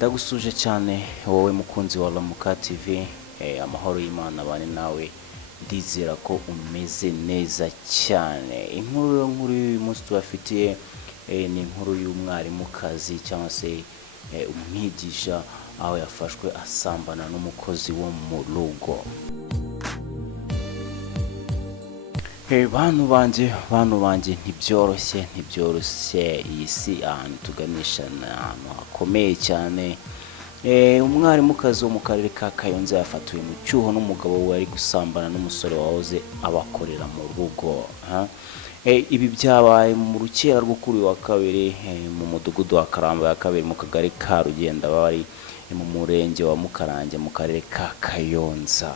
Ndagusuje cyane wowe mukunzi wa RAMUKA TV, amahoro y'Imana bane nawe, ndizera ko umeze neza cyane. Inkuru y'uyu munsi tubafitiye ni inkuru y'umwarimukazi cyangwa se umwigisha, aho yafashwe asambana n'umukozi wo mu rugo. Bantu banje ntibyoroshye iyi si ahantu tuganisha n'ahantu hakomeye cyane. Umwarimukazi wo mu karere ka Ikayonza yafatiwe mu cyuho n'umugabo we ari gusambana n'umusore wahoze abakorera mu rugo. Ibi byabaye mu rukera rwo kuri wa kabiri mu mudugudu wa Karamba ya kabiri mu kagari ka Rugenda bari mu murenge wa Mukarange mu karere ka Kayonza.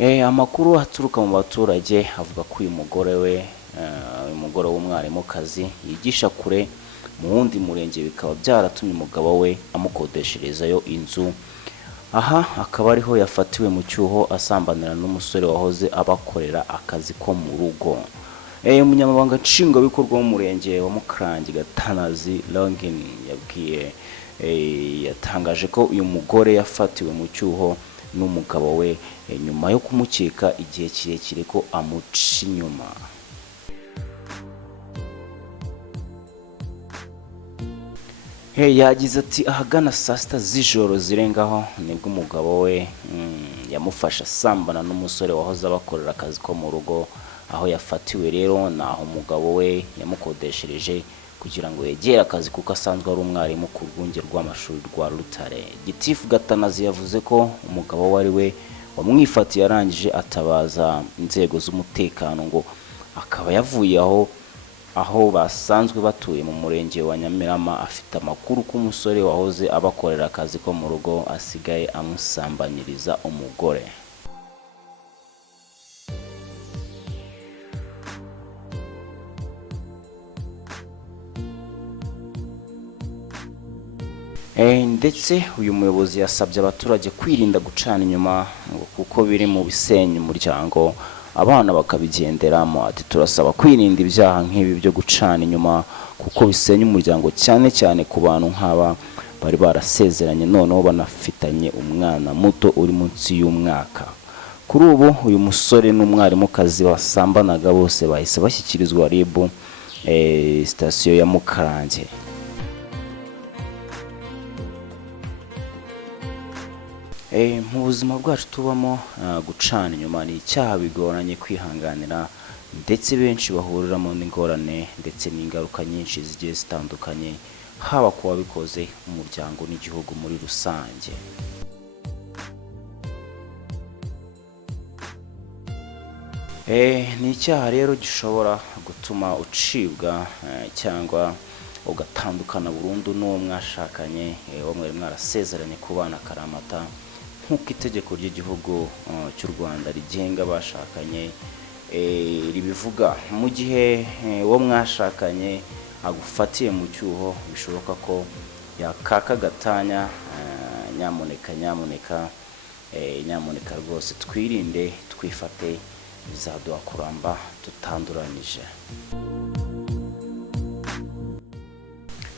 Amakuru aturuka mu baturage avuga ko uyu mugore w'umwarimukazi yigisha kure mu wundi murenge, bikaba byaratumye umugabo we amukodesherezayo inzu. Aha akaba ariho yafatiwe mu cyuho asambanira n'umusore wahoze abakorera akazi ko mu rugo. Umunyamabanga nshingwabikorwa w'umurenge wa Mukarange Gatanazi Longin yatangaje ko uyu mugore yafatiwe mu cyuho n'umugabo we nyuma yo kumukeka igihe kirekire ko amuca inyuma. Yagize ati ahagana saa sita z'ijoro zirengaho nibwo umugabo we yamufasha asambana n'umusore wahoze abakorera akazi ko mu rugo. Aho yafatiwe rero naho umugabo we yamukodeshereje kugira ngo yegere akazi kuko asanzwe ari umwarimu ku rwunge rw'amashuri rwa Rutare. Gitifu Gatanazi yavuze ko umugabo we ari we wamwifatiye, arangije atabaza inzego z'umutekano ngo akaba yavuye aho basanzwe batuye mu murenge wa Nyamirama, afite amakuru ko umusore wahoze abakorera akazi ko mu rugo asigaye amusambanyiriza umugore. Ndetse uyu muyobozi yasabye abaturage kwirinda gucana inyuma kuko biri mu bisenya umuryango, abana bakabigenderamo. Ati turasaba kwirinda ibyaha nk'ibi byo gucana inyuma kuko bisenya umuryango, cyane cyane ku bantu nk'aba bari barasezeranye noneho banafitanye umwana muto uri munsi y'umwaka. Kuri ubu uyu musore n'umwarimukazi basambanaga bose bahise bashyikirizwa RIB sitasiyo ya Mukarange. Mu buzima bwacu tubamo gucana inyuma ni icyaha bigoranye kwihanganira, ndetse benshi bahuriramo n'ingorane ndetse n'ingaruka nyinshi zigiye zitandukanye, haba ku babikoze, umuryango n'igihugu muri rusange. Ni icyaha rero gishobora gutuma ucibwa cyangwa ugatandukana burundu n'uwo mwashakanye, uwo mwari mwarasezeranye kubana akaramata, nk'uko itegeko ry'igihugu cy'u Rwanda rigenga abashakanye ribivuga. Mu gihe uwo mwashakanye agufatiye mu cyuho, bishoboka ko yakaka gatanya. Nyamuneka rwose twirinde, twifate, bizaduha kuramba tutanduranyije.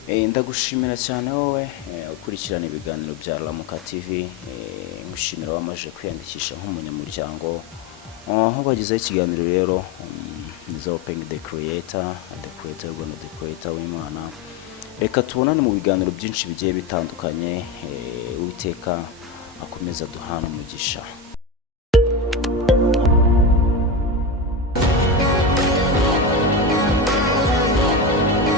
Ndagushimira cyane wowe ukurikirana ibiganiro bya RAMUKA TV. Ngushimira wamaje kwiyandikisha nk'umunyamuryango. Aho bagize ikiganiro rero Open the creator w'Imana. Reka tubonane mu biganiro byinshi bigiye bitandukanye. Uwiteka akomeza duhana umugisha.